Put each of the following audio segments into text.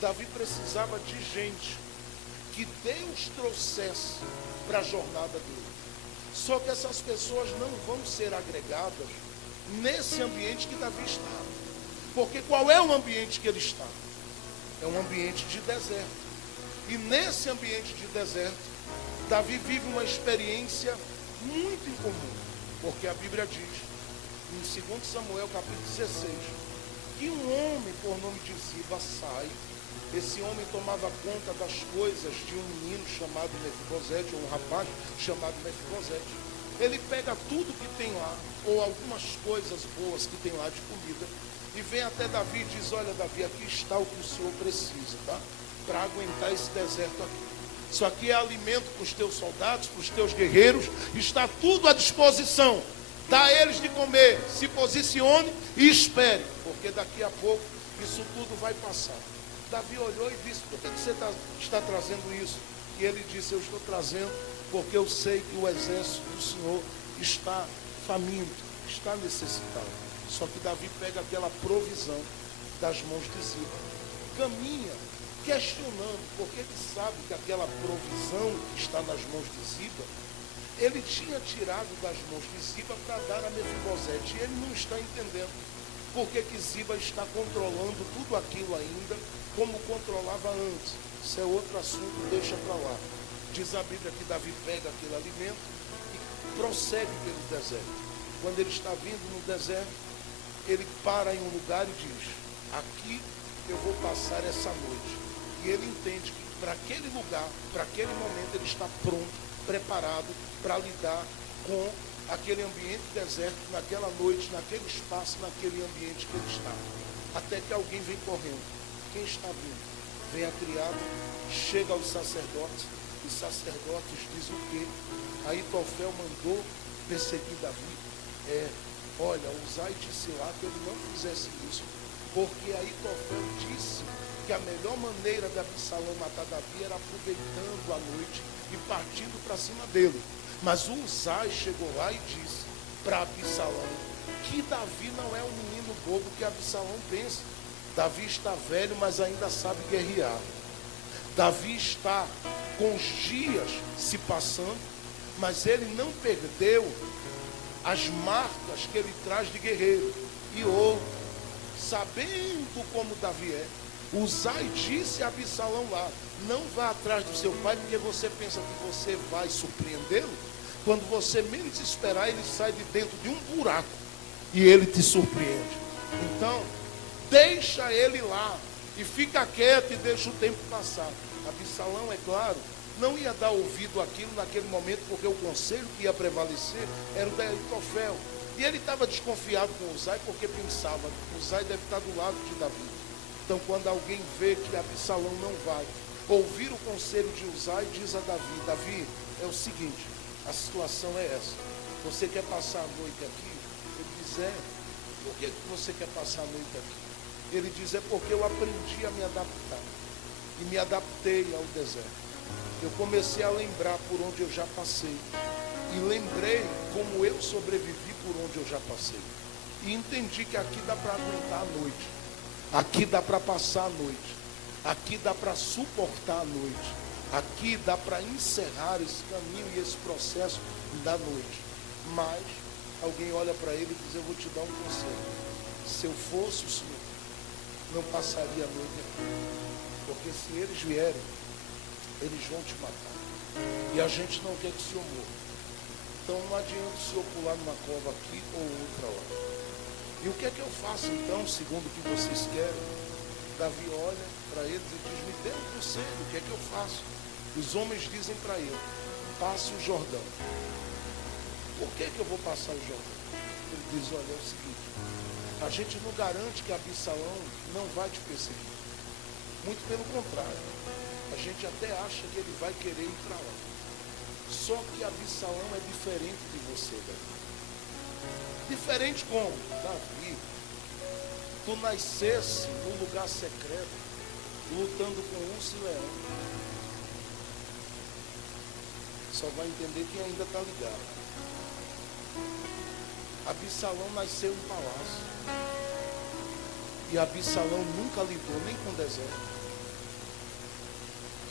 Davi precisava de gente que Deus trouxesse para a jornada dele. Só que essas pessoas não vão ser agregadas nesse ambiente que Davi está. Porque qual é o ambiente que ele está? É um ambiente de deserto. E nesse ambiente de deserto, Davi vive uma experiência muito incomum. Porque a Bíblia diz, em 2 Samuel capítulo 16, que um homem por nome de Ziba sai. Esse homem tomava conta das coisas de um menino chamado Mefibosete, ou um rapaz chamado Mefibosete. Ele pega tudo que tem lá, ou algumas coisas boas que tem lá de comida, e vem até Davi e diz: olha, Davi, aqui está o que o senhor precisa, tá? Para aguentar esse deserto aqui. Isso aqui é alimento para os teus soldados, para os teus guerreiros, está tudo à disposição. Dá a eles de comer, se posicione e espere, porque daqui a pouco isso tudo vai passar. Davi olhou e disse: por que você está trazendo isso? E ele disse: eu estou trazendo porque eu sei que o exército do Senhor está faminto, está necessitado. Só que Davi pega aquela provisão das mãos de Ziba, caminha questionando, porque ele sabe que aquela provisão que está nas mãos de Ziba, ele tinha tirado das mãos de Ziba para dar a Mefibosete, e ele não está entendendo porque que Ziba está controlando tudo aquilo ainda, como controlava antes. Isso é outro assunto, deixa para lá. Diz a Bíblia que Davi pega aquele alimento e prossegue pelo deserto. Quando ele está vindo no deserto, ele para em um lugar e diz: aqui eu vou passar essa noite. E ele entende que para aquele lugar, para aquele momento, ele está pronto, preparado para lidar com aquele ambiente deserto, naquela noite, naquele espaço, naquele ambiente que ele está. Até que alguém vem correndo. Quem está vindo? Vem a criada, chega aos sacerdotes, e os sacerdotes dizem o quê? Aitofel mandou perseguir Davi. Olha, Uzai disse lá que ele não fizesse isso, porque Aitofel disse que a melhor maneira de Absalão matar Davi era aproveitando a noite e partindo para cima dele. Mas o Uzai chegou lá e disse para Absalão que Davi não é um menino bobo que Absalão pensa. Davi está velho, mas ainda sabe guerrear. Davi está com os dias se passando, mas ele não perdeu as marcas que ele traz de guerreiro. E outro, sabendo como Davi é, Uzai disse a Absalão lá: não vá atrás do seu pai, porque você pensa que você vai surpreendê-lo. Quando você menos esperar, ele sai de dentro de um buraco e ele te surpreende. Então, deixa ele lá e fica quieto e deixa o tempo passar. Absalão, é claro, não ia dar ouvido àquilo naquele momento, porque o conselho que ia prevalecer era o de Aitofel. E ele estava desconfiado com Uzai, porque pensava que Uzai deve estar do lado de Davi. Então, quando alguém vê que Absalão não vai ouvir o conselho de Uzai, diz a Davi: Davi, é o seguinte, a situação é essa. Você quer passar a noite aqui? Ele diz: por que você quer passar a noite aqui? Ele diz: é porque eu aprendi a me adaptar. E me adaptei ao deserto. Eu comecei a lembrar por onde eu já passei. E lembrei como eu sobrevivi por onde eu já passei. E entendi que aqui dá para aguentar a noite. Aqui dá para passar a noite. Aqui dá para suportar a noite. Aqui dá para encerrar esse caminho e esse processo da noite. Mas alguém olha para ele e diz: eu vou te dar um conselho. Se eu fosse o Senhor, não passaria a noite aqui. Porque se eles vierem, eles vão te matar. E a gente não quer que o Senhor morra. Então não adianta o Senhor pular numa cova aqui ou outra lá. E o que é que eu faço então, segundo o que vocês querem? Davi olha para eles e diz: me dê um conselho, o que é que eu faço? Os homens dizem para ele: passe o Jordão. Por que eu vou passar o Jordão? Ele diz: olha, é o seguinte, a gente não garante que Absalão não vai te perseguir. Muito pelo contrário, a gente até acha que ele vai querer ir para lá. Só que Absalão é diferente de você, Davi. Diferente como? Davi, tu nascesse num lugar secreto, lutando com urso e leão. Só vai entender quem ainda está ligado. Absalão nasceu em palácio. E Absalão nunca lidou nem com o deserto,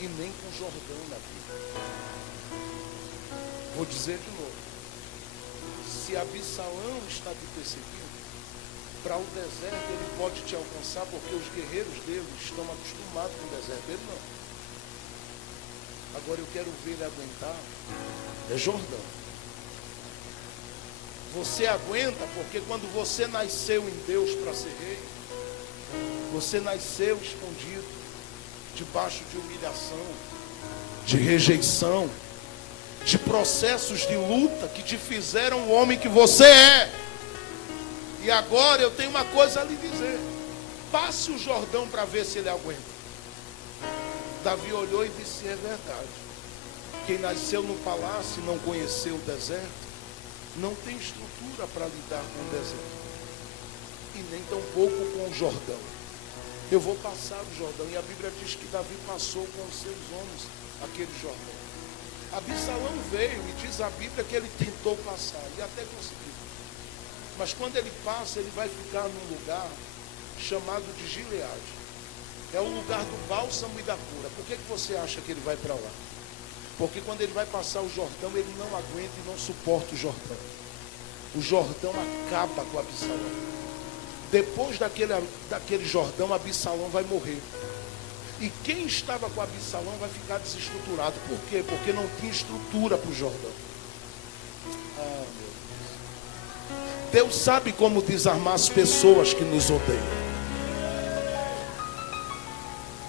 e nem com Jordão na vida. Vou dizer de novo. Se Absalão está te perseguindo, para o deserto ele pode te alcançar, porque os guerreiros dele estão acostumados com o deserto. Ele não. Agora eu quero ver ele aguentar. É Jordão. Você aguenta porque quando você nasceu em Deus para ser rei, você nasceu escondido, debaixo de humilhação, de rejeição, de processos de luta que te fizeram o homem que você é. E agora eu tenho uma coisa a lhe dizer. Passe o Jordão para ver se ele aguenta. Davi olhou e disse: é verdade. Quem nasceu no palácio e não conheceu o deserto, não tem estrutura para lidar com o deserto. E nem tampouco com o Jordão. Eu vou passar o Jordão. E a Bíblia diz que Davi passou com os seus homens aquele Jordão. Absalão veio e diz a Bíblia que ele tentou passar e até conseguiu. Mas quando ele passa, ele vai ficar num lugar chamado de Gileade. É o lugar do bálsamo e da cura. Por que você acha que ele vai para lá? Porque quando ele vai passar o Jordão, ele não aguenta e não suporta o Jordão. O Jordão acaba com Absalão. Depois daquele Jordão, Absalão vai morrer. E quem estava com Absalão vai ficar desestruturado. Por quê? Porque não tinha estrutura para o Jordão. Ah, meu Deus. Deus sabe como desarmar as pessoas que nos odeiam.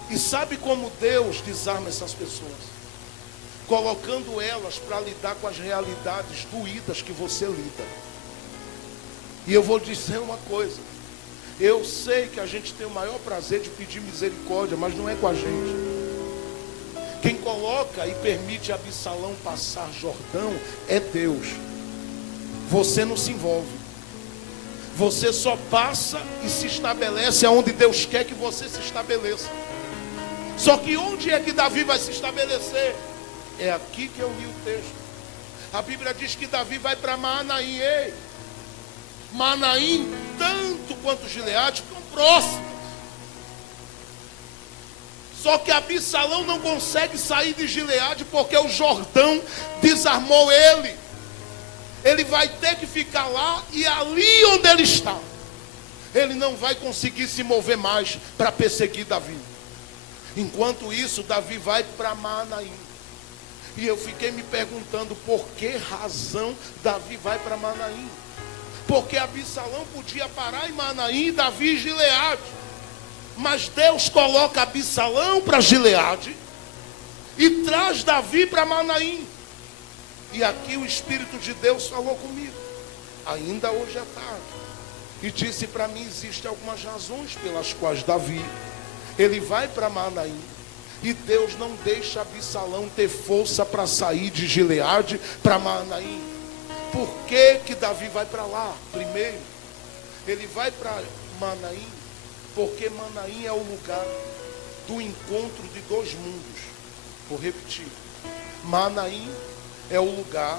E sabe como Deus desarma essas pessoas? Colocando elas para lidar com as realidades doídas que você lida. E eu vou dizer uma coisa. Eu sei que a gente tem o maior prazer de pedir misericórdia, mas não é com a gente. Quem coloca e permite Absalão passar Jordão é Deus. Você não se envolve. Você só passa e se estabelece aonde Deus quer que você se estabeleça. Só que onde é que Davi vai se estabelecer? É aqui que eu li o texto. A Bíblia diz que Davi vai para Maanaim. Ei, Maanaim, tanto quanto Gileade, estão próximos. Só que Absalão não consegue sair de Gileade porque o Jordão desarmou ele. Ele vai ter que ficar lá e ali onde ele está, ele não vai conseguir se mover mais para perseguir Davi. Enquanto isso, Davi vai para Maanaim. E eu fiquei me perguntando por que razão Davi vai para Maanaim. Porque Absalão podia parar em Maanaim e Davi em Gileade. Mas Deus coloca Absalão para Gileade e traz Davi para Maanaim. E aqui o Espírito de Deus falou comigo, ainda hoje à tarde, e disse para mim: existem algumas razões pelas quais Davi, ele vai para Maanaim, e Deus não deixa Absalão ter força para sair de Gileade para Maanaim. Por que que Davi vai para lá? Primeiro, ele vai para Maanaim, porque Maanaim é o lugar do encontro de dois mundos. Vou repetir, Maanaim é o lugar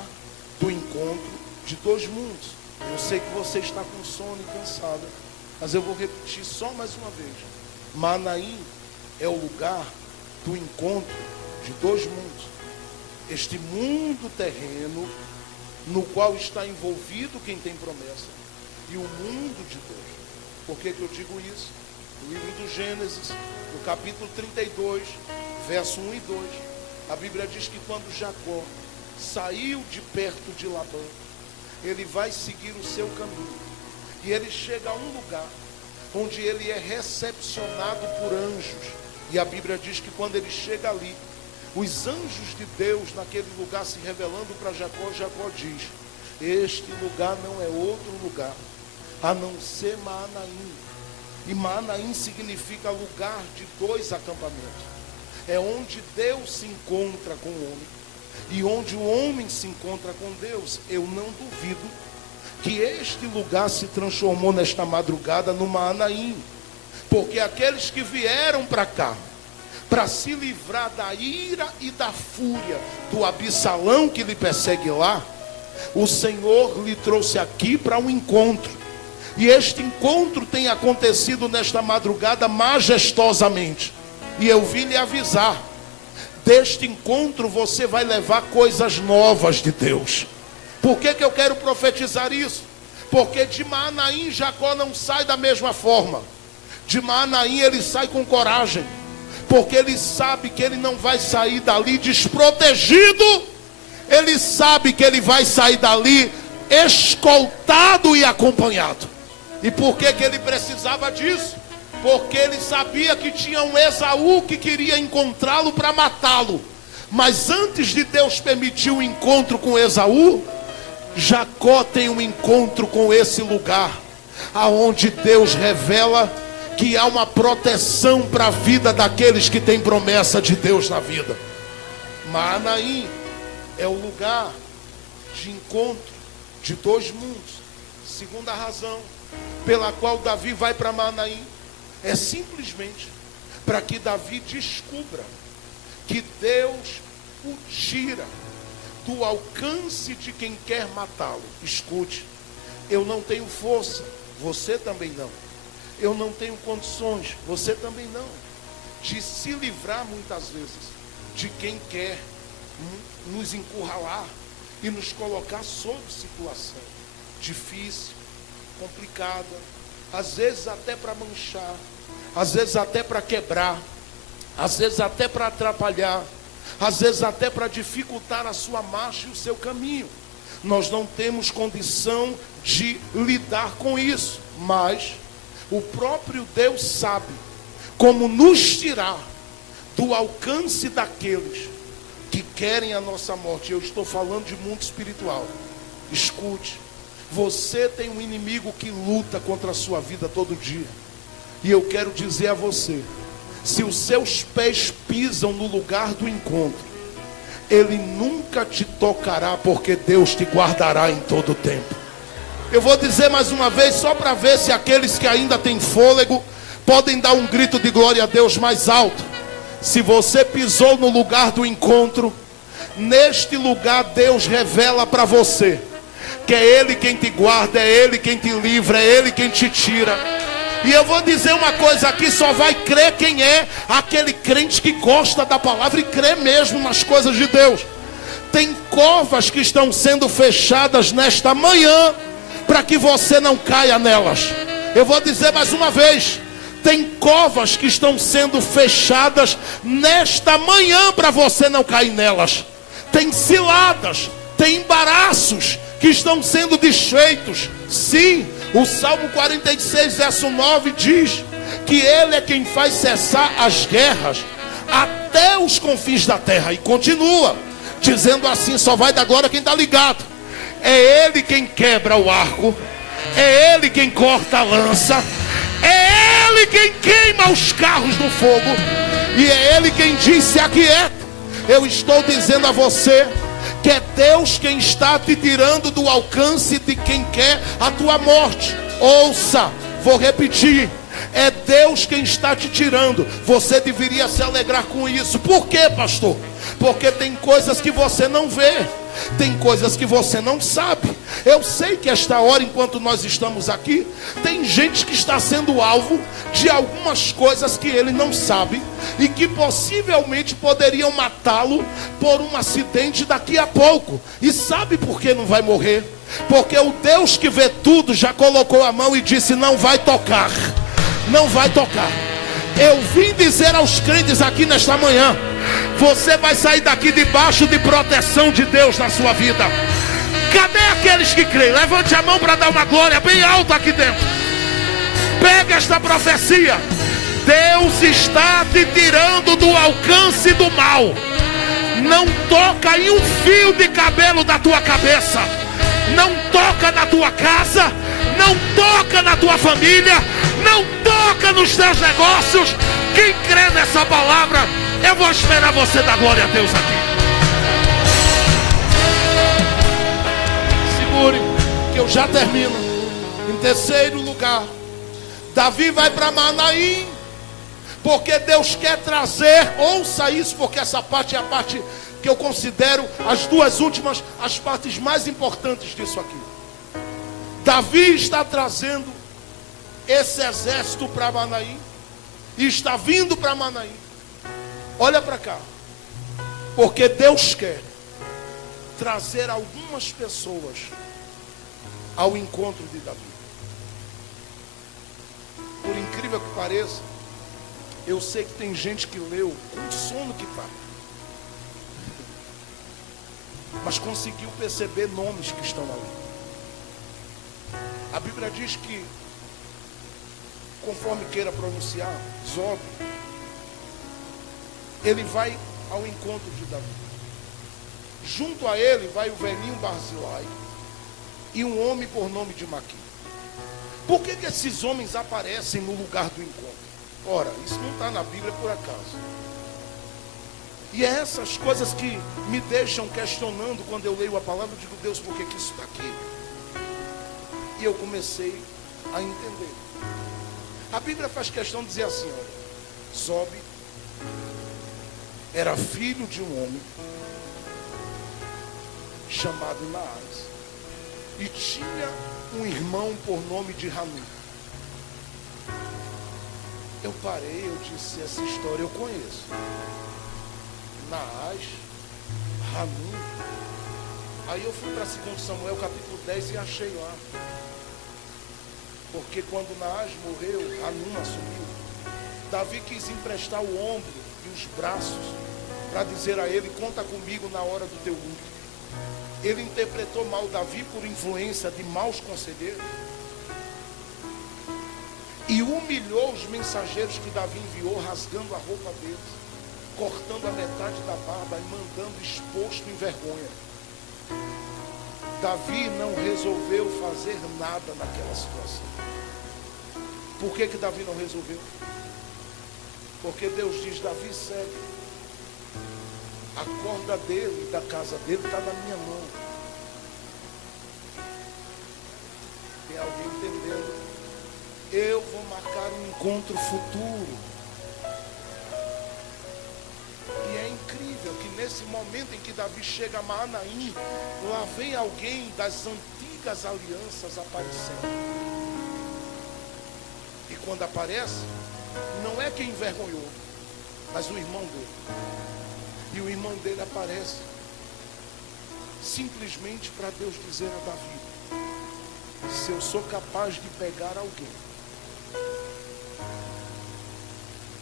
do encontro de dois mundos. Eu sei que você está com sono e cansado, mas eu vou repetir só mais uma vez. Maanaim é o lugar do encontro de dois mundos. Este mundo terreno, no qual está envolvido quem tem promessa, e o mundo de Deus. Por que que eu digo isso? No livro do Gênesis, no capítulo 32, verso 1 e 2, a Bíblia diz que quando Jacó saiu de perto de Labão, ele vai seguir o seu caminho, e ele chega a um lugar onde ele é recepcionado por anjos. E a Bíblia diz que quando ele chega ali, os anjos de Deus naquele lugar se revelando para Jacó, Jacó diz: este lugar não é outro lugar a não ser Maanaim. E Maanaim significa lugar de dois acampamentos. É onde Deus se encontra com o homem e onde o homem se encontra com Deus. Eu não duvido que este lugar se transformou nesta madrugada no Maanaim, porque aqueles que vieram para cá para se livrar da ira e da fúria do Absalão que lhe persegue lá, o Senhor lhe trouxe aqui para um encontro. E este encontro tem acontecido nesta madrugada majestosamente. E eu vim lhe avisar: deste encontro você vai levar coisas novas de Deus. Por que eu quero profetizar isso? Porque de Maanaim Jacó não sai da mesma forma. De Maanaim ele sai com coragem, porque ele sabe que ele não vai sair dali desprotegido. Ele sabe que ele vai sair dali escoltado e acompanhado. E por que ele precisava disso? Porque ele sabia que tinha um Esaú que queria encontrá-lo para matá-lo. Mas antes de Deus permitir o encontro com Esaú, Jacó tem um encontro com esse lugar, aonde Deus revela que há uma proteção para a vida daqueles que têm promessa de Deus na vida. Maanaim é o lugar de encontro de dois mundos. Segunda razão pela qual Davi vai para Maanaim é simplesmente para que Davi descubra que Deus o tira do alcance de quem quer matá-lo. Escute, eu não tenho força, você também não. Eu não tenho condições, você também não, de se livrar muitas vezes de quem quer nos encurralar e nos colocar sob situação difícil, complicada, às vezes até para manchar, às vezes até para quebrar, às vezes até para atrapalhar, às vezes até para dificultar a sua marcha e o seu caminho. Nós não temos condição de lidar com isso, mas o próprio Deus sabe como nos tirar do alcance daqueles que querem a nossa morte. Eu estou falando de mundo espiritual. Escute, você tem um inimigo que luta contra a sua vida todo dia. E eu quero dizer a você, se os seus pés pisam no lugar do encontro, ele nunca te tocará, porque Deus te guardará em todo o tempo. Eu vou dizer mais uma vez, só para ver se aqueles que ainda têm fôlego podem dar um grito de glória a Deus mais alto. Se você pisou no lugar do encontro, neste lugar Deus revela para você que é Ele quem te guarda, é Ele quem te livra, é Ele quem te tira. E eu vou dizer uma coisa aqui, só vai crer quem é aquele crente que gosta da palavra e crê mesmo nas coisas de Deus. Tem covas que estão sendo fechadas nesta manhã para que você não caia nelas. Eu vou dizer mais uma vez, tem covas que estão sendo fechadas nesta manhã para você não cair nelas. Tem ciladas, tem embaraços que estão sendo desfeitos. Sim, o Salmo 46, verso 9 diz que Ele é quem faz cessar as guerras até os confins da terra. E continua dizendo assim, só vai dar glória quem está ligado. É Ele quem quebra o arco, é Ele quem corta a lança, é Ele quem queima os carros no fogo, e é Ele quem diz: se aquieta. Eu estou dizendo a você que é Deus quem está te tirando do alcance de quem quer a tua morte. Ouça, vou repetir, é Deus quem está te tirando. Você deveria se alegrar com isso. Por quê, pastor? Porque tem coisas que você não vê, tem coisas que você não sabe. Eu sei que esta hora, enquanto nós estamos aqui, tem gente que está sendo alvo de algumas coisas que ele não sabe e que possivelmente poderiam matá-lo por um acidente daqui a pouco. E sabe por que não vai morrer? Porque o Deus que vê tudo já colocou a mão e disse: não vai tocar, não vai tocar. Eu vim dizer aos crentes aqui nesta manhã: você vai sair daqui debaixo de proteção de Deus na sua vida. Cadê aqueles que creem? Levante a mão para dar uma glória bem alta aqui dentro. Pega esta profecia. Deus está te tirando do alcance do mal. Não toca em um fio de cabelo da tua cabeça. Não toca na tua casa. Não toca na tua família. Não toca nos teus negócios. Quem crê nessa palavra, eu vou esperar você dar glória a Deus aqui. Segure, que eu já termino. Em terceiro lugar, Davi vai para Maanaim, porque Deus quer trazer, ouça isso, porque essa parte é a parte que eu considero as duas últimas, as partes mais importantes disso aqui. Davi está trazendo esse exército para Maanaim, e está vindo para Maanaim. Olha para cá. Porque Deus quer trazer algumas pessoas ao encontro de Davi. Por incrível que pareça, eu sei que tem gente que leu com sono que está, mas conseguiu perceber nomes que estão ali. A Bíblia diz que, conforme queira pronunciar, Zob, ele vai ao encontro de Davi. Junto a ele vai o velhinho Barzilai e um homem por nome de Maqui. Por que esses homens aparecem no lugar do encontro? Ora, isso não está na Bíblia por acaso. E é essas coisas que me deixam questionando quando eu leio a palavra. Eu digo, Deus, por que isso está aqui? E eu comecei a entender. A Bíblia faz questão de dizer assim, olha, Zob era filho de um homem chamado Naás e tinha um irmão por nome de Hanun. Eu parei, eu disse, essa história eu conheço. Naás, Hanun. Aí eu fui para 2 Samuel capítulo 10 e achei lá. Porque quando Naás morreu, Hanun assumiu. Davi quis emprestar o ombro e os braços para dizer a ele, conta comigo na hora do teu luto. Ele interpretou mal Davi por influência de maus conselheiros e humilhou os mensageiros que Davi enviou, rasgando a roupa deles, cortando a metade da barba e mandando exposto em vergonha. Davi não resolveu fazer nada naquela situação. Por que Davi não resolveu? Porque Deus diz, Davi segue. A corda dele, da casa dele, está na minha mão. Tem alguém entendendo? Eu vou marcar um encontro futuro. E é incrível que nesse momento em que Davi chega a Maanaim, lá vem alguém das antigas alianças aparecendo. E quando aparece, não é quem envergonhou, mas o irmão dele. E o irmão dele aparece simplesmente para Deus dizer a Davi, se eu sou capaz de pegar alguém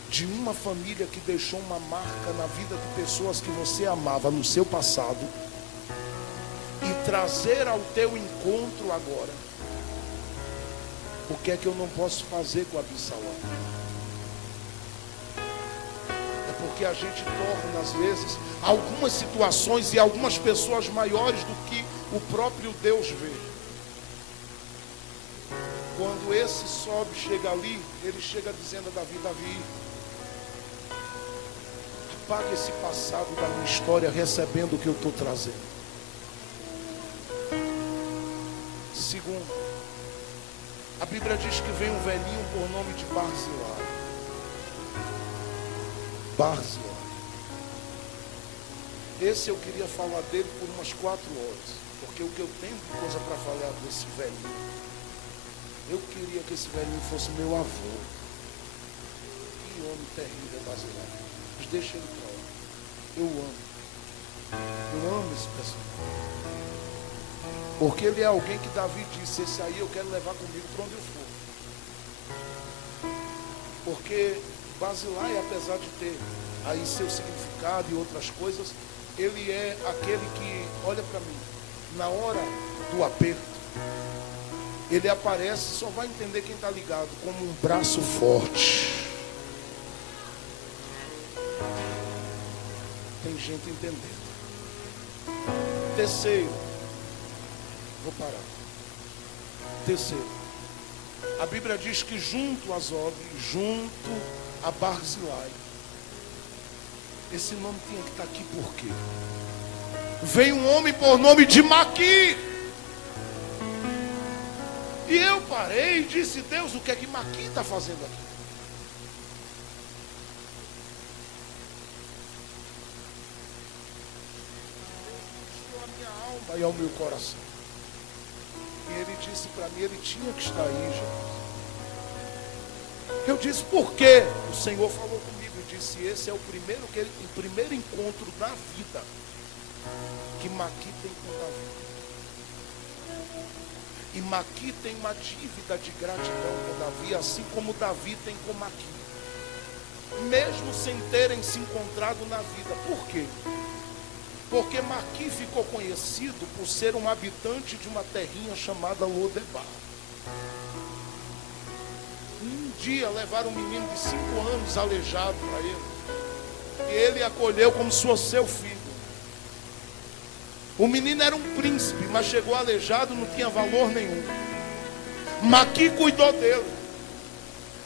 de uma família que deixou uma marca na vida de pessoas que você amava no seu passado e trazer ao teu encontro agora, o que é que eu não posso fazer com Absalão? Porque a gente torna, às vezes, algumas situações e algumas pessoas maiores do que o próprio Deus vê. Quando esse sobe, chega ali, ele chega dizendo a Davi, Davi, apaga esse passado da minha história, recebendo o que eu estou trazendo. Segundo, a Bíblia diz que vem um velhinho por nome de Barzilai. Esse eu queria falar dele por umas 4 horas, porque o que eu tenho de coisa para falar desse velhinho, eu queria que esse velhinho fosse meu avô. Que homem terrível, Barzilai. Mas deixa ele para lá. Eu amo esse personagem, porque ele é alguém que Davi disse, esse aí eu quero levar comigo para onde eu for. Porque Barzilai, apesar de ter aí seu significado e outras coisas, ele é aquele que, olha para mim, na hora do aperto, ele aparece, só vai entender quem está ligado, como um braço forte. Tem gente entendendo. Terceiro, vou parar. Terceiro, a Bíblia diz que junto a Zob, junto a Barzilai, esse nome tinha que estar aqui por quê? Veio um homem por nome de Maqui. E eu parei e disse, Deus, o que é que Maqui está fazendo aqui? Estou a minha alma e ao meu coração. E ele disse para mim, ele tinha que estar aí, Jesus. Eu disse, por quê? O Senhor falou comigo e disse, esse é o primeiro encontro da vida que Maqui tem com Davi. E Maqui tem uma dívida de gratidão com Davi, assim como Davi tem com Maqui. Mesmo sem terem se encontrado na vida. Por quê? Porque Maqui ficou conhecido por ser um habitante de uma terrinha chamada Lodebar. Um dia levaram um menino de 5 anos aleijado para ele. E ele acolheu como se fosse seu filho. O menino era um príncipe, mas chegou aleijado, não tinha valor nenhum. Maqui cuidou dele.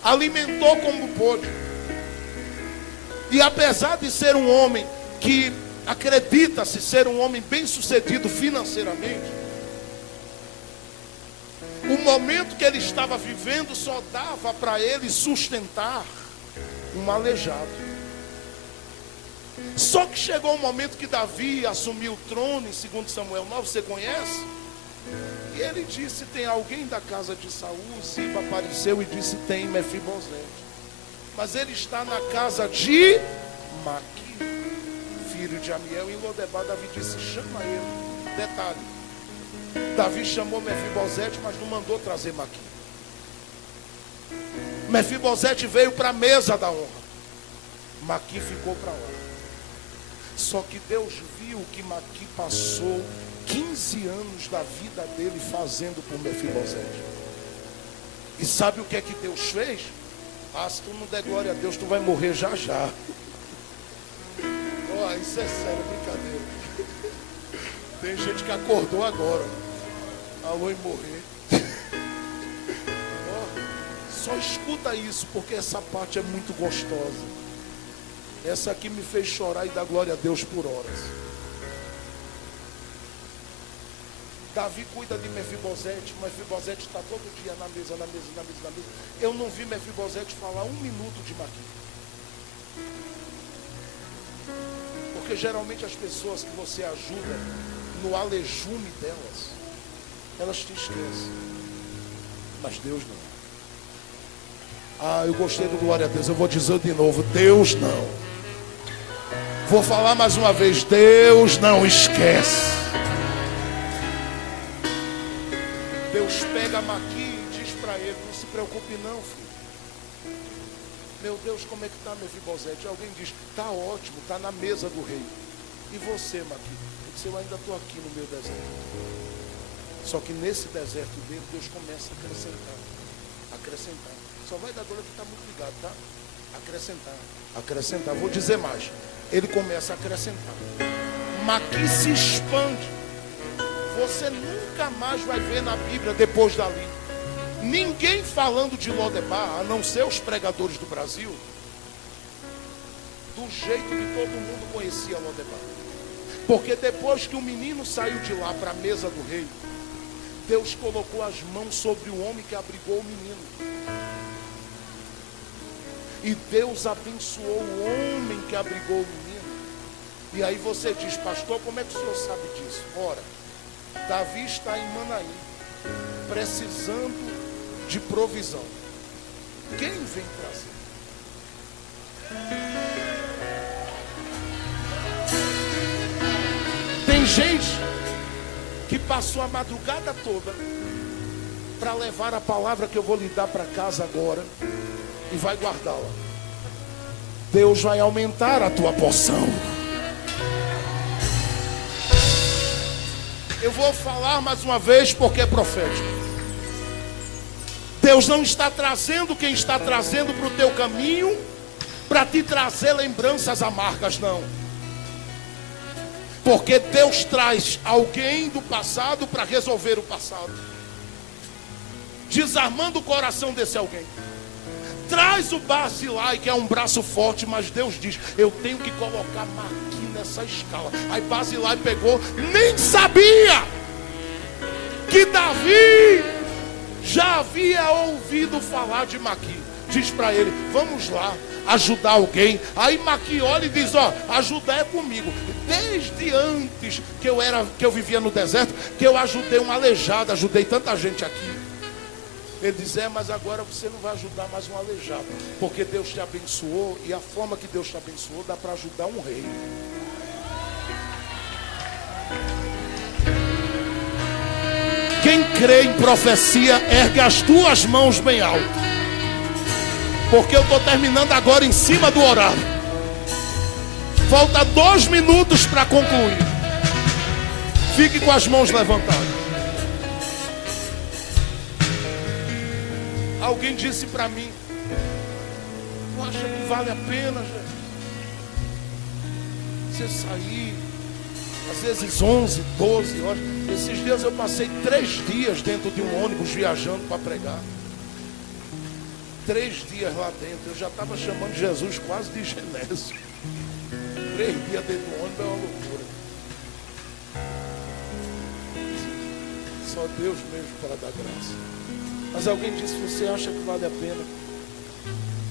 Alimentou como pôde. E apesar de ser um homem que acredita-se ser um homem bem sucedido financeiramente, o momento que ele estava vivendo só dava para ele sustentar um aleijado. Só que chegou um momento que Davi assumiu o trono em 2 Samuel 9, você conhece? E ele disse, tem alguém da casa de Saul? Ziba apareceu e disse, tem Mefibosete. Mas ele está na casa de Maqui, filho de Amiel, em Lodebar. Davi disse, chama ele. Detalhe, Davi chamou Mefibosete, mas não mandou trazer Maqui. Mefibosete veio para a mesa da honra. Maqui ficou para lá. Só que Deus viu que Maqui passou 15 anos da vida dele fazendo por Mefibosete. E sabe o que é que Deus fez? Ah, se tu não der glória a Deus, tu vai morrer já já. Oh, isso é sério, brincadeira. Tem gente que acordou agora. Alô e morrer. Oh, só escuta isso, porque essa parte é muito gostosa. Essa aqui me fez chorar e dar glória a Deus por horas. Davi cuida de Mefibosete. Mefibosete está todo dia na mesa. Eu não vi Mefibosete falar 1 minuto de Maqui. Porque geralmente as pessoas que você ajuda no alejume delas, elas te esquecem. Mas Deus não. Ah, eu gostei do glória a Deus. Eu vou dizer de novo, Deus não. Vou falar mais uma vez, Deus não esquece. Deus pega Maqui e diz para ele, não se preocupe não, filho. Meu Deus, como é que está Mefibosete? Alguém diz, está ótimo, está na mesa do rei. E você, Maqui? Ele disse, eu ainda estou aqui no meu deserto. Só que nesse deserto dele, Deus começa a acrescentar. Só vai dar glória que está muito ligado, tá? Acrescentar. Vou dizer mais. Ele começa a acrescentar. Maqui se expande. Você nunca mais vai ver na Bíblia, depois dali, ninguém falando de Lodebar, a não ser os pregadores do Brasil, do jeito que todo mundo conhecia Lodebar. Porque depois que o menino saiu de lá para a mesa do rei, Deus colocou as mãos sobre o homem que abrigou o menino. E Deus abençoou o homem que abrigou o menino. E aí você diz, pastor, como é que o senhor sabe disso? Ora, Davi está em Manaim, precisando de provisão. Quem vem trazer? Tem gente que passou a madrugada toda para levar a palavra que eu vou lhe dar para casa agora e vai guardá-la. Deus vai aumentar a tua porção. Eu vou falar mais uma vez porque é profético. Deus não está trazendo quem está trazendo para o teu caminho para te trazer lembranças amargas, não. Porque Deus traz alguém do passado para resolver o passado, desarmando o coração desse alguém. Traz o Barzilai, que é um braço forte, mas Deus diz, eu tenho que colocar Maqui nessa escala. Aí Barzilai pegou, nem sabia que Davi já havia ouvido falar de Maqui. Diz para ele, vamos lá ajudar alguém. Aí Maqui olha e diz, ó, ajudar é comigo. Desde antes que eu vivia no deserto, que eu ajudei um aleijado, ajudei tanta gente aqui. Ele diz, mas agora você não vai ajudar mais um aleijado, porque Deus te abençoou, e a forma que Deus te abençoou dá para ajudar um rei. Quem crê em profecia, ergue as duas mãos bem alto, porque eu estou terminando agora em cima do horário. Falta 2 minutos para concluir. Fique com as mãos levantadas. Alguém disse para mim, tu acha que vale a pena, gente, você sair, às vezes 11, 12 horas. Esses dias eu passei 3 dias dentro de um ônibus viajando para pregar. 3 dias lá dentro. Eu já estava chamando Jesus quase de Genésio. 3 dias dentro do ônibus é uma loucura. Só Deus mesmo para dar graça. Mas alguém disse, você acha que vale a pena?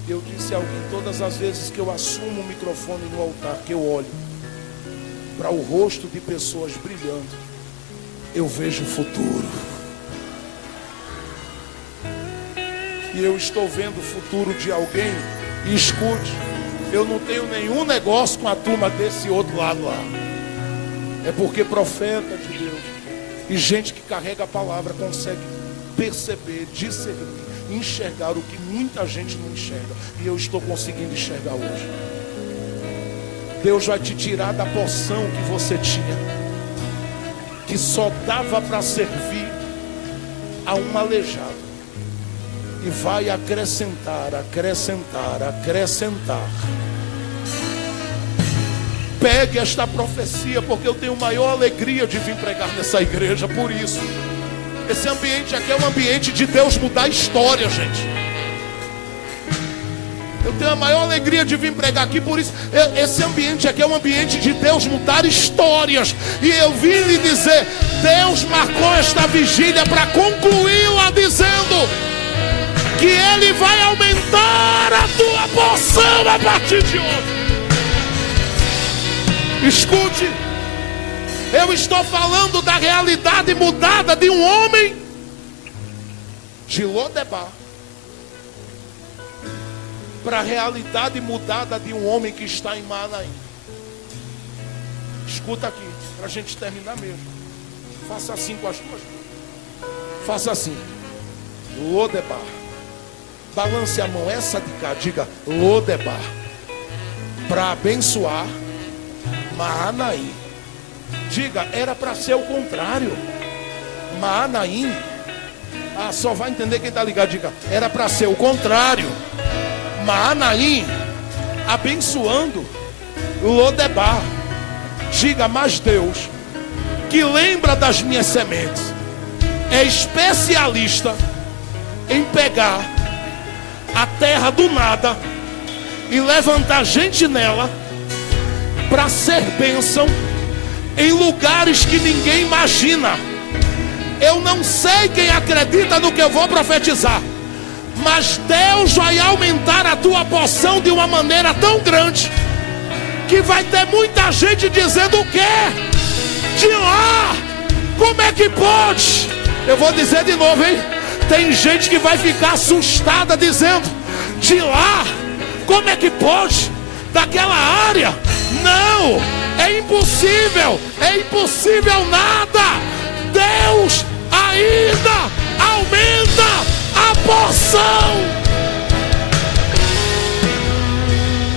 Eu disse a alguém, todas as vezes que eu assumo o microfone no altar, que eu olho para o rosto de pessoas brilhando, eu vejo o futuro. E eu estou vendo o futuro de alguém. E escute, eu não tenho nenhum negócio com a turma desse outro lado lá. É porque profeta de Deus e gente que carrega a palavra consegue perceber, discernir, enxergar o que muita gente não enxerga. E eu estou conseguindo enxergar hoje. Deus vai te tirar da porção que você tinha, que só dava para servir a um aleijado, e vai acrescentar, acrescentar, acrescentar. Pegue esta profecia, porque eu tenho maior alegria de vir pregar nessa igreja. Por isso, esse ambiente aqui é um ambiente de Deus mudar a história, gente. Eu tenho a maior alegria de vir pregar aqui. Por isso, esse ambiente aqui é um ambiente de Deus mudar histórias. E eu vim lhe dizer, Deus marcou esta vigília para concluí-la dizendo que Ele vai aumentar a tua porção a partir de hoje. Escute, eu estou falando da realidade mudada de um homem de Lodebar para a realidade mudada de um homem que está em Manaim. Escuta aqui, para a gente terminar mesmo. Faça assim com as duas mãos. Faça assim. Lodebar. Balance a mão, essa de cá, diga Lodebar. Para abençoar Manaim. Diga, era para ser o contrário. Manaim. Só vai entender quem está ligado. Diga, era para ser o contrário. Manaim abençoando Lodebar. Diga, mas Deus, que lembra das minhas sementes, é especialista em pegar a terra do nada e levantar gente nela para ser bênção em lugares que ninguém imagina. Eu não sei quem acredita no que eu vou profetizar, mas Deus vai aumentar a tua porção de uma maneira tão grande que vai ter muita gente dizendo o quê? De lá, como é que pode? Eu vou dizer de novo, hein? Tem gente que vai ficar assustada dizendo, de lá, como é que pode? Daquela área? Não, é impossível nada. Deus ainda aumenta a porção.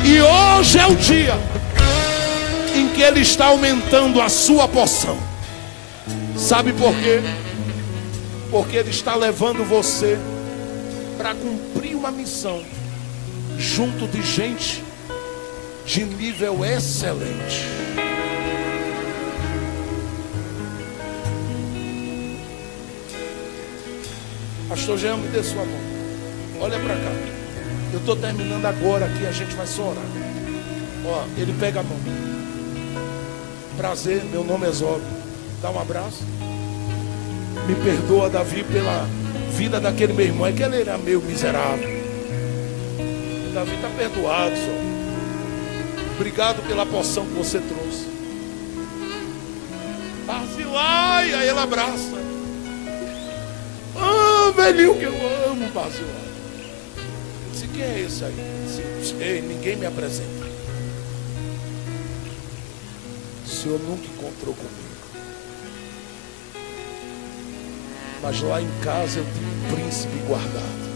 E hoje é o dia em que Ele está aumentando a sua porção. Sabe por quê? Porque Ele está levando você para cumprir uma missão junto de gente de nível excelente. Pastor Jean, me dê sua mão. Olha para cá. Eu estou terminando agora aqui, a gente vai só orar. Ó, ele pega a mão. Prazer, meu nome é Zóbio. Dá um abraço. Me perdoa, Davi, pela vida daquele meu irmão. É que ele era meio miserável. O Davi está perdoado, Zóbio. Obrigado pela porção que você trouxe. Barzilai, aí ela abraça. velhinho que eu amo, Basilão. Eu disse, quem é esse aí? Eu disse, ei, ninguém me apresenta. O senhor nunca encontrou comigo. Mas lá em casa eu tenho um príncipe guardado.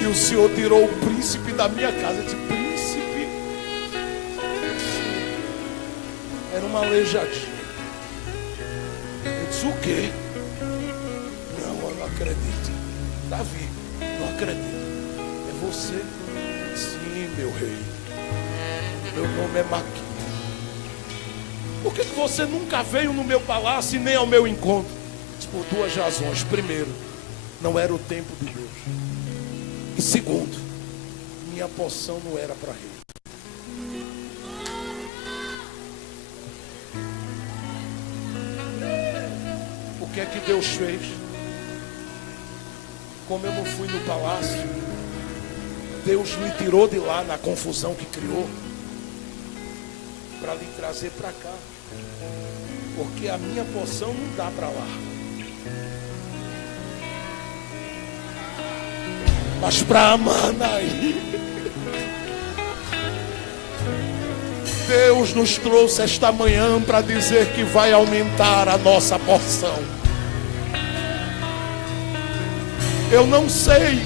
E o senhor tirou o príncipe da minha casa. Eu disse, príncipe? Era uma aleijadinha. Eu disse, o quê? Não, eu não acredito. Davi, não acredito. É você? Sim, meu rei. Meu nome é Maqui. Por que você nunca veio no meu palácio e nem ao meu encontro? Por duas razões. Primeiro, não era o tempo de Deus. E segundo, minha porção não era para rei. O que é que Deus fez? Como eu não fui no palácio, Deus me tirou de lá na confusão que criou, para lhe trazer para cá. Porque a minha porção não dá para lá. Mas para Amanaí, Deus nos trouxe esta manhã para dizer que vai aumentar a nossa porção. Eu não sei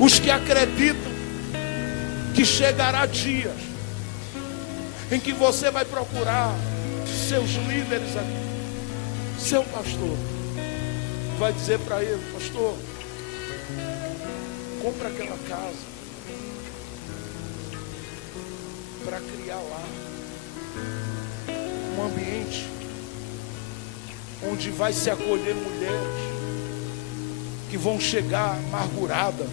os que acreditam que chegará dias em que você vai procurar seus líderes aqui, seu pastor, vai dizer para ele, pastor, compra aquela casa para criar lá um ambiente onde vai se acolher mulheres que vão chegar amarguradas.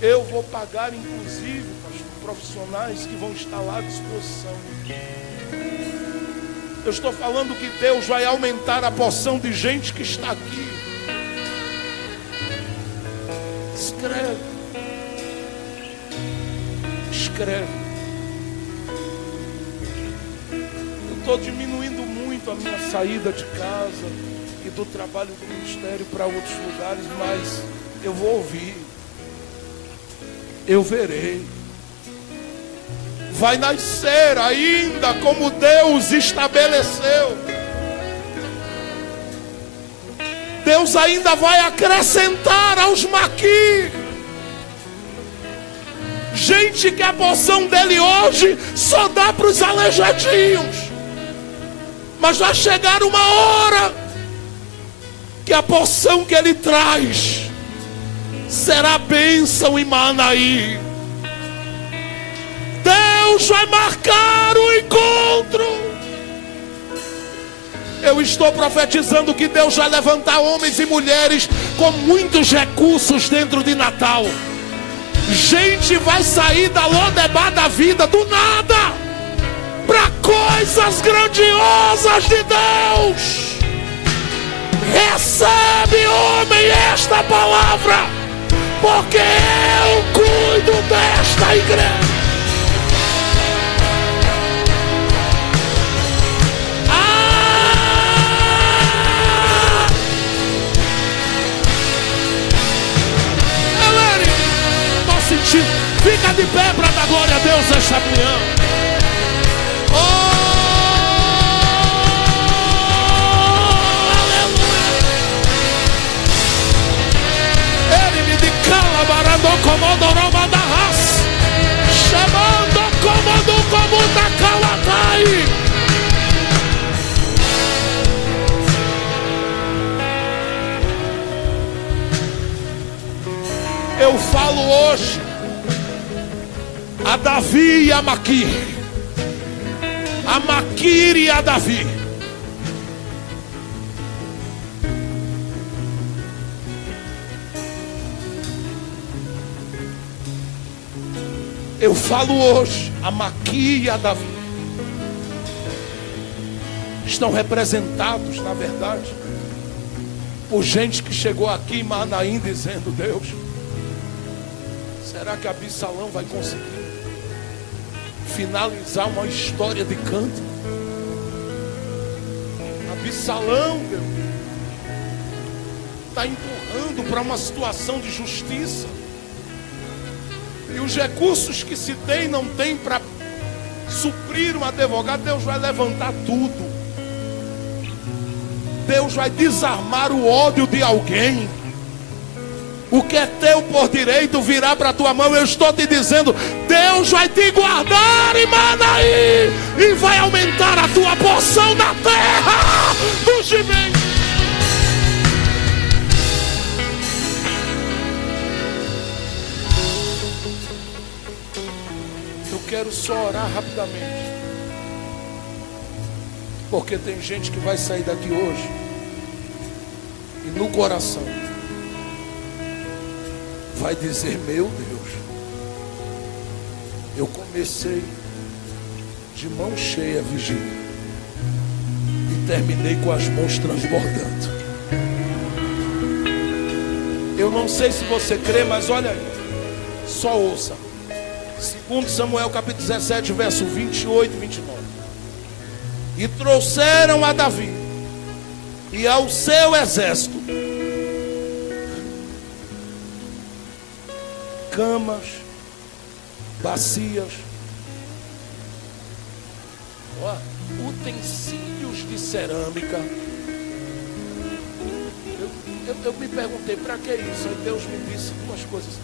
Eu vou pagar, inclusive, profissionais que vão estar lá à disposição. Eu estou falando que Deus vai aumentar a porção de gente que está aqui. Escreve. Escreve. Eu estou diminuindo muito a minha saída de casa e do trabalho do ministério para outros lugares, mas eu vou ouvir. Eu verei. Vai nascer ainda como Deus estabeleceu. Deus ainda vai acrescentar aos Maqui. Gente que a porção dele hoje só dá para os aleijadinhos. Mas vai chegar uma hora que a porção que ele traz será bênção em Manaí. Deus vai marcar o encontro. Eu estou profetizando que Deus vai levantar homens e mulheres com muitos recursos dentro de Natal. Gente vai sair da Lodebar da vida do nada para coisas grandiosas de Deus. Recebe, homem, esta palavra, porque eu cuido desta igreja. Fica de pé para dar glória a Deus esta manhã. Oh, aleluia. Ele me de calabarando como Roma da raça, chamando como da calatai. Eu falo hoje a Davi e a Maqui, a Maquir e a Davi. Eu falo hoje, a Maqui e a Davi estão representados, na verdade, por gente que chegou aqui em Manaim dizendo: Deus, será que Absalão vai conseguir finalizar uma história de canto? Absalão, Deus, está empurrando para uma situação de justiça. E os recursos que se tem, não tem para suprir um advogado. Deus vai levantar tudo. Deus vai desarmar o ódio de alguém. O que é teu por direito virá para a tua mão. Eu estou te dizendo, Deus vai te guardar em Manaim e vai aumentar a tua porção na terra dos viventes. Eu quero só orar rapidamente, porque tem gente que vai sair daqui hoje e no coração vai dizer: meu Deus, eu comecei de mão cheia a vigília e terminei com as mãos transbordando. Eu não sei se você crê, mas olha aí, só ouça. 2 Samuel capítulo 17, verso 28 e 29. E trouxeram a Davi e ao seu exército camas, bacias, utensílios de cerâmica. Eu me perguntei, para que isso? Aí Deus me disse duas coisas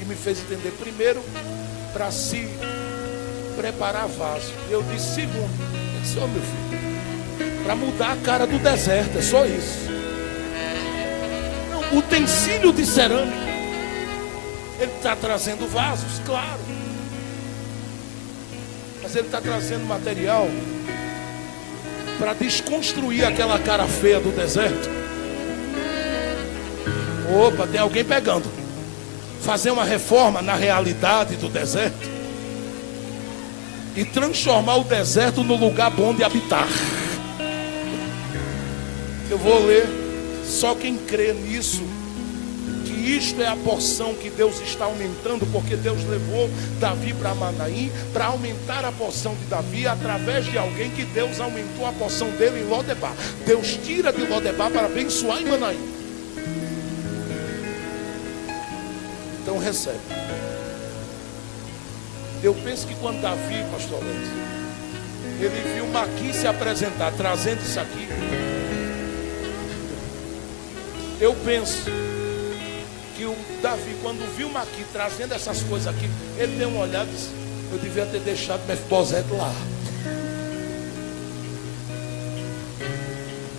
e me fez entender. Primeiro, para se preparar vaso. Eu disse: segundo, ele disse: meu filho, para mudar a cara do deserto, é só isso. Não, utensílio de cerâmica. Ele está trazendo vasos, claro, mas ele está trazendo material para desconstruir aquela cara feia do deserto. Opa, tem alguém pegando. Fazer uma reforma na realidade do deserto e transformar o deserto no lugar bom de habitar. Eu vou ler, só quem crê nisso, que isto é a porção que Deus está aumentando, porque Deus levou Davi para Manaim para aumentar a porção de Davi através de alguém que Deus aumentou a porção dele em Lodebar. Deus tira de Lodebar para abençoar em Manaim. Então recebe. Eu penso que quando Davi, pastor Alex, ele viu Maqui se apresentar trazendo isso aqui, eu penso que o Davi, quando viu Maqui trazendo essas coisas aqui, ele deu uma olhada e disse: eu devia ter deixado Mefibosete lá.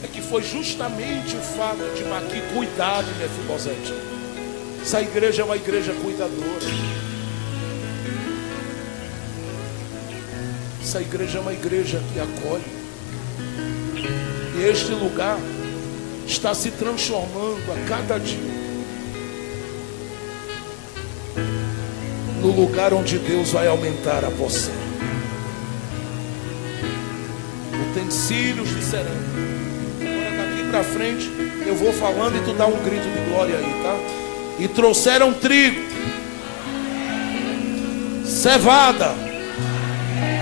É que foi justamente o fato de Maqui cuidar de Mefibosete. Essa igreja é uma igreja cuidadora. Essa igreja é uma igreja que acolhe. E este lugar está se transformando a cada dia no lugar onde Deus vai aumentar a porção. Utensílios de cerâmica. Agora daqui para frente eu vou falando e tu dá um grito de glória aí, tá? E trouxeram trigo, cevada,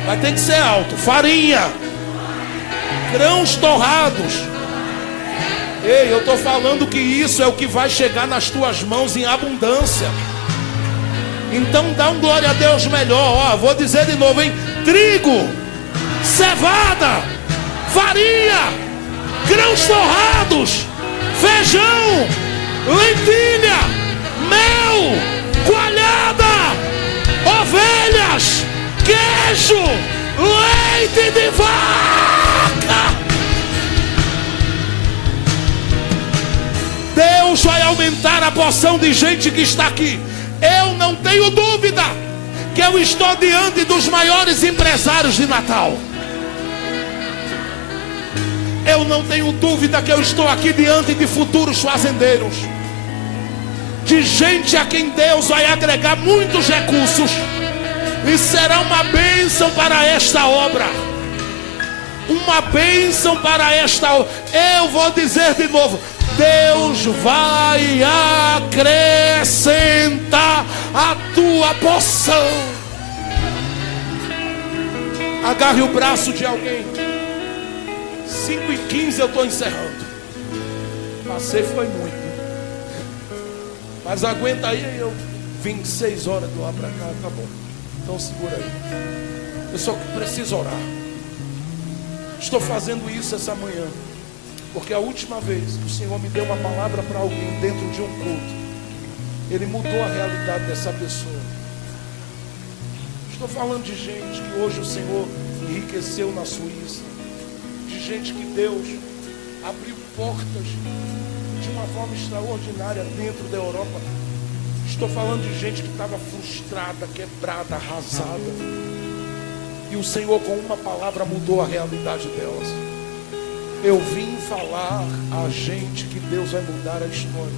vai ter que ser alto, farinha, grãos torrados. Ei, eu estou falando que isso é o que vai chegar nas tuas mãos em abundância. Então dá um glória a Deus melhor. Ó, vou dizer de novo, hein? Trigo, cevada, farinha, grãos torrados, feijão, lentilha, mel, coalhada, ovelhas, queijo, leite de vaca. Deus vai aumentar a porção de gente que está aqui. Eu não tenho dúvida que eu estou diante dos maiores empresários de Natal. Eu não tenho dúvida que eu estou aqui diante de futuros fazendeiros, de gente a quem Deus vai agregar muitos recursos e será uma bênção para esta obra. Uma bênção para esta obra. Eu vou dizer de novo: Deus vai acrescentar a tua porção. Agarre o braço de alguém. 5h15 eu estou encerrando. Passei foi muito, mas aguenta aí. Eu vim 6 horas do lá para cá, tá bom. Então segura aí. Eu só preciso orar. Estou fazendo isso essa manhã porque a última vez que o Senhor me deu uma palavra para alguém dentro de um culto, Ele mudou a realidade dessa pessoa. Estou falando de gente que hoje o Senhor enriqueceu na Suíça, de gente que Deus abriu portas de uma forma extraordinária dentro da Europa. Estou falando de gente que estava frustrada, quebrada, arrasada, e o Senhor com uma palavra mudou a realidade delas. Eu vim falar a gente que Deus vai mudar a história.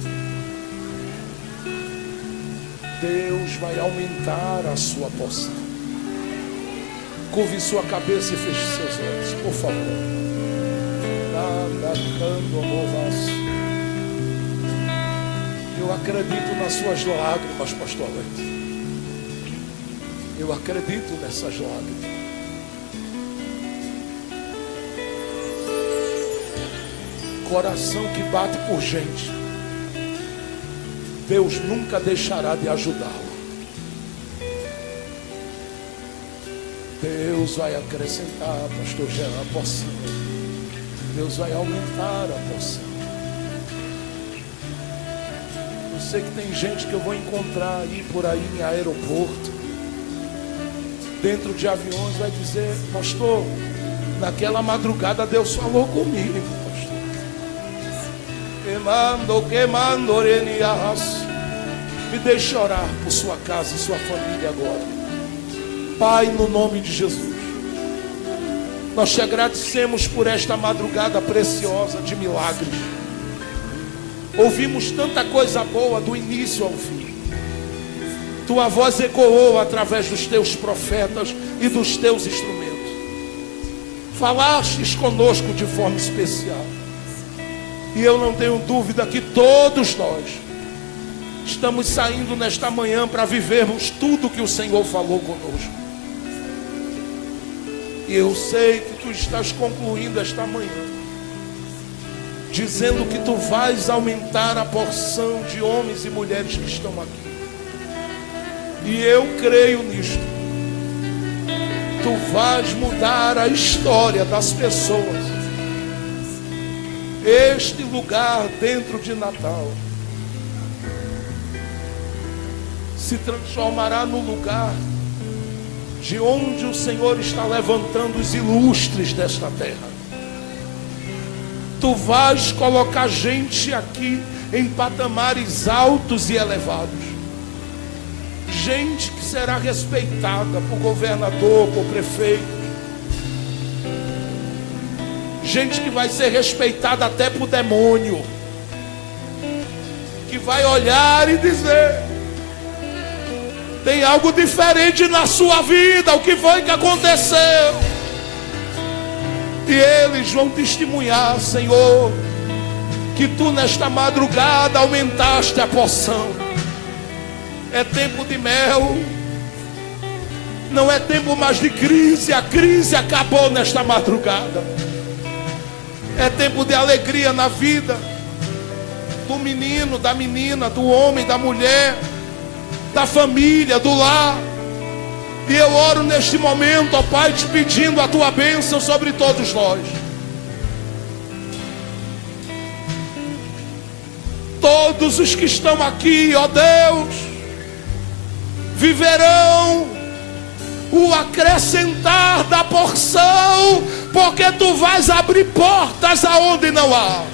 Deus vai aumentar a sua porção. Curve sua cabeça e feche seus olhos, por favor. Eu acredito nas suas lágrimas, pastor Alex. Eu acredito nessas lágrimas. Coração que bate por gente, Deus nunca deixará de ajudá-lo. Deus vai acrescentar, pastor Jean, a porção. Deus vai aumentar a porção. Eu sei que tem gente que eu vou encontrar aí por aí em aeroporto, dentro de aviões, vai dizer: pastor, naquela madrugada Deus falou comigo, pastor. Me deixe orar por sua casa e sua família agora. Pai, no nome de Jesus, nós te agradecemos por esta madrugada preciosa de milagres. Ouvimos tanta coisa boa do início ao fim. Tua voz ecoou através dos teus profetas e dos teus instrumentos. Falastes conosco de forma especial. E eu não tenho dúvida que todos nós estamos saindo nesta manhã para vivermos tudo que o Senhor falou conosco. E eu sei que tu estás concluindo esta manhã dizendo que tu vais aumentar a porção de homens e mulheres que estão aqui. E eu creio nisto. Tu vais mudar a história das pessoas. Este lugar dentro de Natal se transformará no lugar de onde o Senhor está levantando os ilustres desta terra. Tu vais colocar gente aqui em patamares altos e elevados. Gente que será respeitada por governador, por prefeito. Gente que vai ser respeitada até por demônio. Que vai olhar e dizer: tem algo diferente na sua vida, o que foi que aconteceu? E eles vão testemunhar, Senhor, que tu nesta madrugada aumentaste a porção. É tempo de mel, não é tempo mais de crise. A crise acabou nesta madrugada. É tempo de alegria na vida do menino, da menina, do homem, da mulher, da família, do lar. E eu oro neste momento, ó Pai, te pedindo a tua bênção sobre todos nós. Todos os que estão aqui, ó Deus, viverão o acrescentar da porção, porque tu vais abrir portas aonde não há.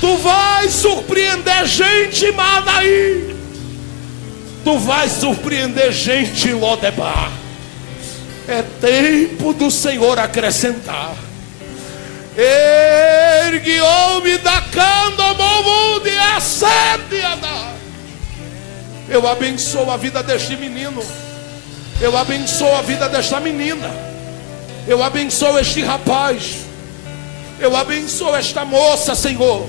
Tu vais surpreender gente em Manaí. Tu vais surpreender gente em Lodebar. É tempo do Senhor acrescentar. Ergue homem da candomomum de assede. Eu abençoo a vida deste menino. Eu abençoo a vida desta menina. Eu abençoo este rapaz. Eu abençoo esta moça, Senhor.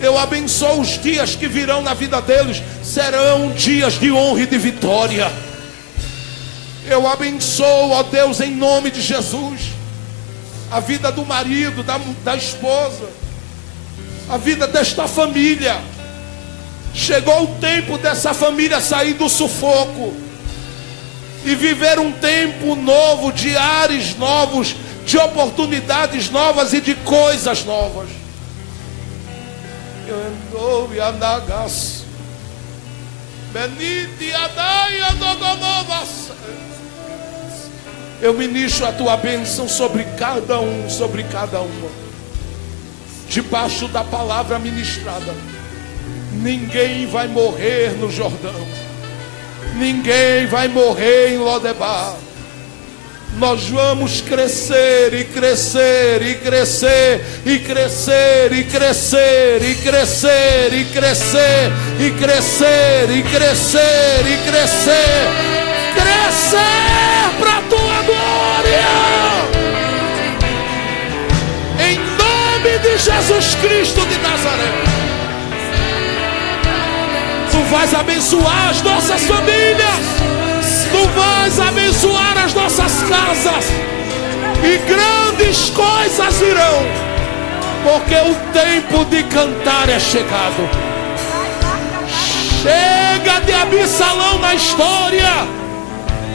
Eu abençoo os dias que virão na vida deles, serão dias de honra e de vitória. Eu abençoo, ó Deus, em nome de Jesus, a vida do marido, da esposa, a vida desta família. Chegou o tempo dessa família sair do sufoco e viver um tempo novo, de ares novos, de oportunidades novas e de coisas novas. Eu ministro a tua bênção sobre cada um, sobre cada uma, debaixo da palavra ministrada. Ninguém vai morrer no Jordão, ninguém vai morrer em Lodebar. Nós vamos crescer e crescer e crescer e crescer e crescer e crescer e crescer e crescer e crescer e crescer, crescer para a tua glória, em nome de Jesus Cristo de Nazaré. Tu vais abençoar as nossas famílias, tu vais abençoar as nossas casas, e grandes coisas virão, porque o tempo de cantar é chegado. Chega de Absalão na história,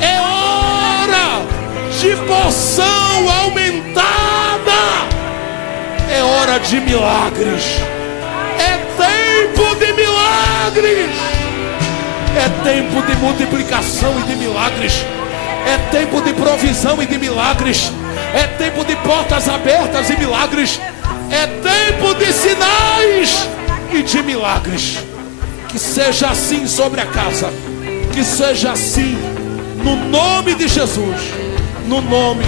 é hora de porção aumentada, é hora de milagres, é tempo de milagres. É tempo de multiplicação e de milagres. É tempo de provisão e de milagres. É tempo de portas abertas e milagres. É tempo de sinais e de milagres. Que seja assim sobre a casa. Que seja assim no nome de Jesus. No nome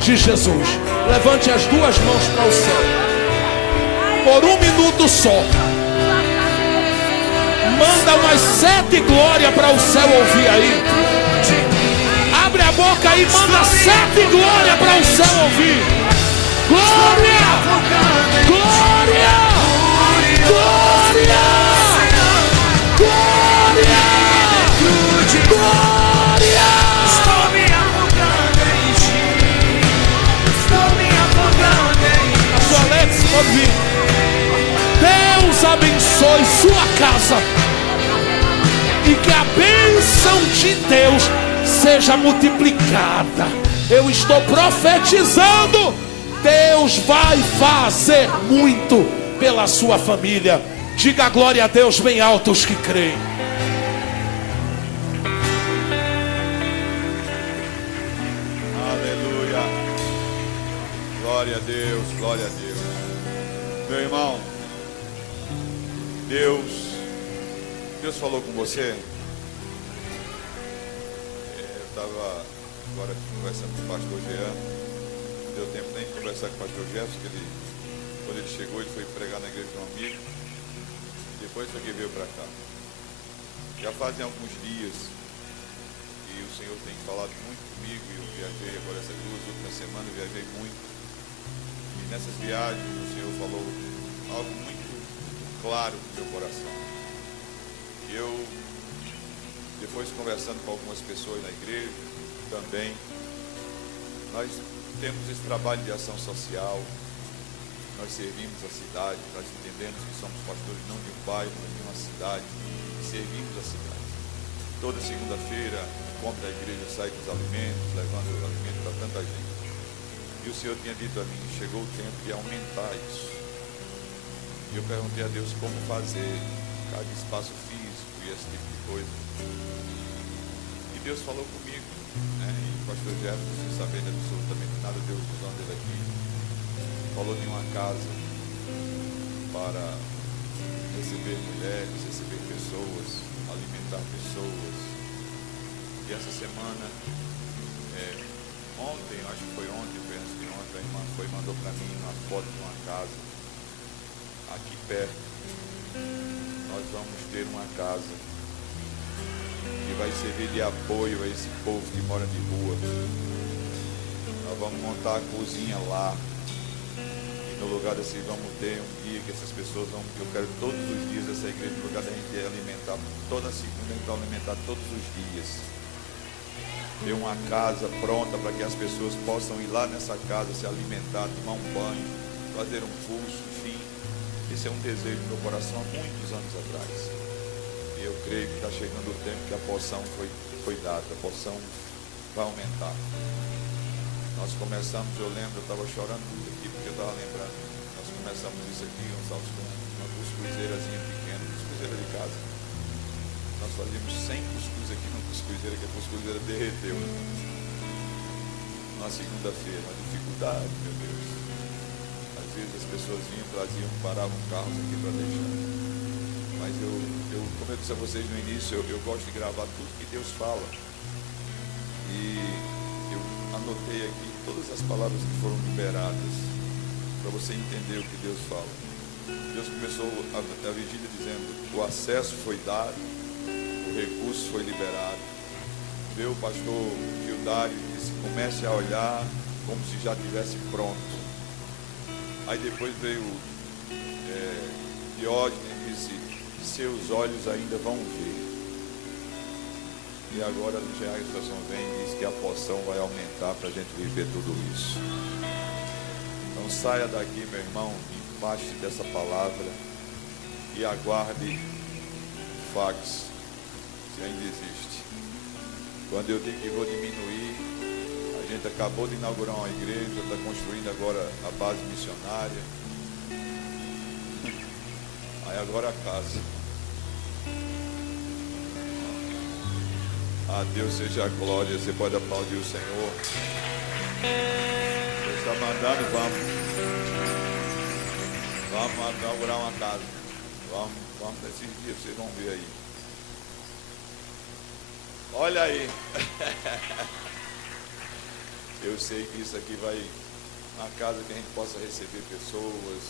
de Jesus. Levante as duas mãos para o céu. Por um minuto só. Manda umas 7 glórias para o céu ouvir aí. Abre a boca e manda 7 glórias para o céu ouvir. Glória! Glória! Glória! Glória! Glória! Estou me afogando em ti. Estou me afogando em ti. Pastor Alex, pode vir. Deus abençoe sua casa. E que a bênção de Deus seja multiplicada. Eu estou profetizando. Deus vai fazer muito pela sua família. Diga glória a Deus bem alto os que creem. Aleluia. Glória a Deus, glória a Deus. Meu irmão, Deus falou com você. Eu estava agora conversando com o pastor Jean. Não deu tempo nem de conversar com o pastor Jefferson, que quando ele chegou, ele foi pregar na igreja de um amigo. E depois foi que veio para cá. Já fazem alguns dias que o Senhor tem falado muito comigo. E eu viajei agora essas 2 últimas semanas, eu viajei muito. E nessas viagens o Senhor falou algo muito claro no meu coração. Eu, depois conversando com algumas pessoas na igreja também, nós temos esse trabalho de ação social, nós servimos a cidade, nós entendemos que somos pastores não de um bairro, mas de uma cidade, e servimos a cidade. Toda segunda-feira, como da igreja, sai com os alimentos, levando os alimentos para tanta gente. E o Senhor tinha dito a mim, chegou o tempo de aumentar isso. E eu perguntei a Deus como fazer, cada espaço físico e esse tipo de coisa. E Deus falou comigo, né? E o pastor Jefferson, sem saber absolutamente nada, Deus usando ele aqui, falou de uma casa para receber mulheres, receber pessoas, alimentar pessoas. E essa semana, ontem, acho que foi ontem, penso que ontem, a irmã mandou para mim uma foto de uma casa aqui perto. Nós vamos ter uma casa que vai servir de apoio a esse povo que mora de rua. Nós vamos montar a cozinha lá. E no lugar desse, vamos ter um dia que essas pessoas vão, eu quero todos os dias essa igreja, no lugar da gente alimentar, toda segunda a gente vai alimentar todos os dias. Ter uma casa pronta para que as pessoas possam ir lá nessa casa, se alimentar, tomar um banho, fazer um curso, enfim. Esse é um desejo do meu coração há muitos anos atrás. E eu creio que está chegando o tempo que a porção foi dada, a porção vai aumentar. Nós começamos, eu lembro, eu estava chorando muito aqui, porque eu estava lembrando. Nós começamos isso aqui, Gonçalves, com uma cuscuzeirazinha pequena, cuscuzeira de casa. Nós fazíamos 100 cuscuz aqui numa cuscuzeira, que a cuscuzeira derreteu. Na segunda-feira, uma dificuldade, meu Deus. Às vezes as pessoas vinham, traziam, paravam carros aqui para deixar. Mas como eu disse a vocês no início, eu gosto de gravar tudo que Deus fala. E eu anotei aqui todas as palavras que foram liberadas, para você entender o que Deus fala. Deus começou a vigília dizendo: o acesso foi dado, o recurso foi liberado. Veio o pastor Gildário e disse: comece a olhar como se já estivesse pronto. Aí depois veio Diógenes e disse: seus olhos ainda vão ver. E agora a estação vem e diz que a porção vai aumentar para a gente viver tudo isso. Então saia daqui, meu irmão, embaixo dessa palavra e aguarde fax, se ainda existe. Quando eu digo que vou diminuir, a gente acabou de inaugurar uma igreja, está construindo agora a base missionária. Aí agora a casa. A Deus seja a glória. Você pode aplaudir o Senhor. Deus está mandando, vamos inaugurar uma casa. Vamos nesses dias, vocês vão ver aí. Olha aí. Eu sei que isso aqui vai uma casa que a gente possa receber pessoas,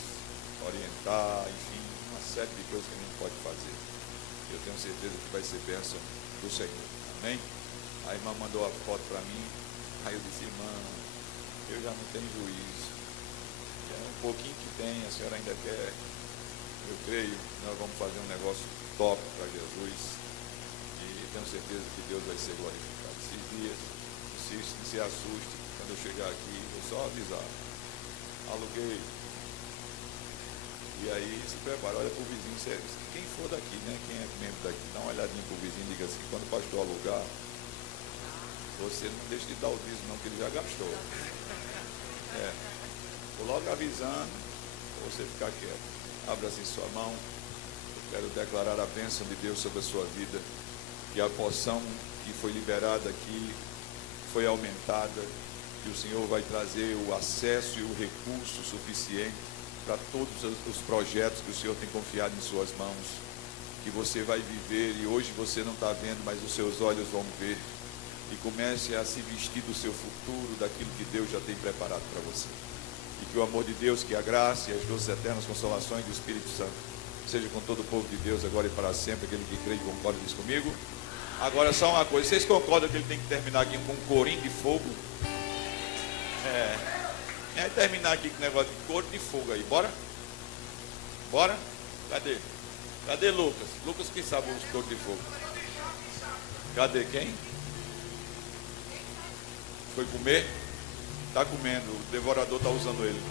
orientar, enfim, uma série de coisas que a gente pode fazer. Eu tenho certeza que vai ser bênção do Senhor. Amém? A irmã mandou a foto para mim. Aí eu disse: irmã, eu já não tenho juízo. É um pouquinho que tem, a senhora ainda quer. Eu creio que nós vamos fazer um negócio top para Jesus. E tenho certeza que Deus vai ser glorificado. Esses dias, não se assuste. Quando eu chegar aqui, vou só avisar. Aluguei. E aí se prepara, olha para o vizinho, quem for daqui, né? Quem é membro daqui, dá uma olhadinha para o vizinho e diga assim: quando o pastor alugar, você não deixa de dar o dízimo não, que ele já gastou. Vou logo avisando, para você ficar quieto. Abra assim sua mão. Eu quero declarar a bênção de Deus sobre a sua vida. E a porção que foi liberada aqui foi aumentada. E o Senhor vai trazer o acesso e o recurso suficiente para todos os projetos que o Senhor tem confiado em suas mãos, que você vai viver, e hoje você não está vendo, mas os seus olhos vão ver, e comece a se vestir do seu futuro, daquilo que Deus já tem preparado para você, e que o amor de Deus, que a graça e as doces eternas consolações do Espírito Santo seja com todo o povo de Deus, agora e para sempre. Aquele que crê e concorda diz comigo. Agora só uma coisa, vocês concordam que ele tem que terminar aqui com um corinho de fogo? É terminar aqui com o negócio de coro de fogo aí, bora? Bora? Cadê? Cadê Lucas? Lucas que sabe os coros de fogo. Cadê quem? Foi comer? Está comendo, o devorador está usando ele.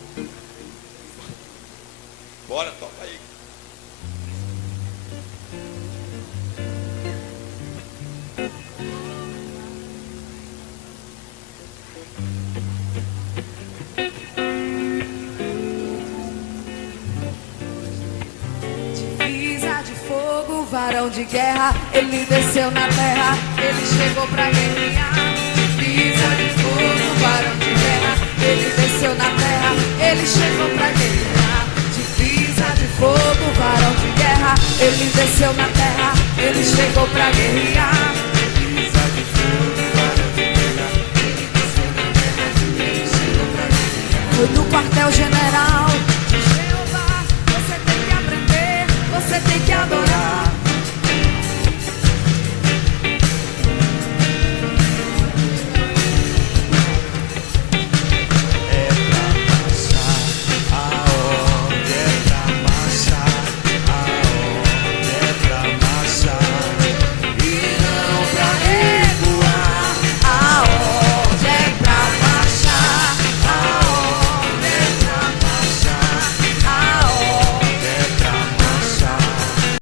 Bora, toca aí. Varão de guerra, ele desceu na terra, ele chegou pra guerrear. Divisa de fogo, varão de guerra, ele desceu na terra, ele chegou pra guerrear. Divisa de fogo, varão de guerra, ele desceu na terra, ele chegou pra guerrear. Divisa de fogo, varão de guerra, ele desceu na terra, ele chegou pra guerrear. Foi no quartel-general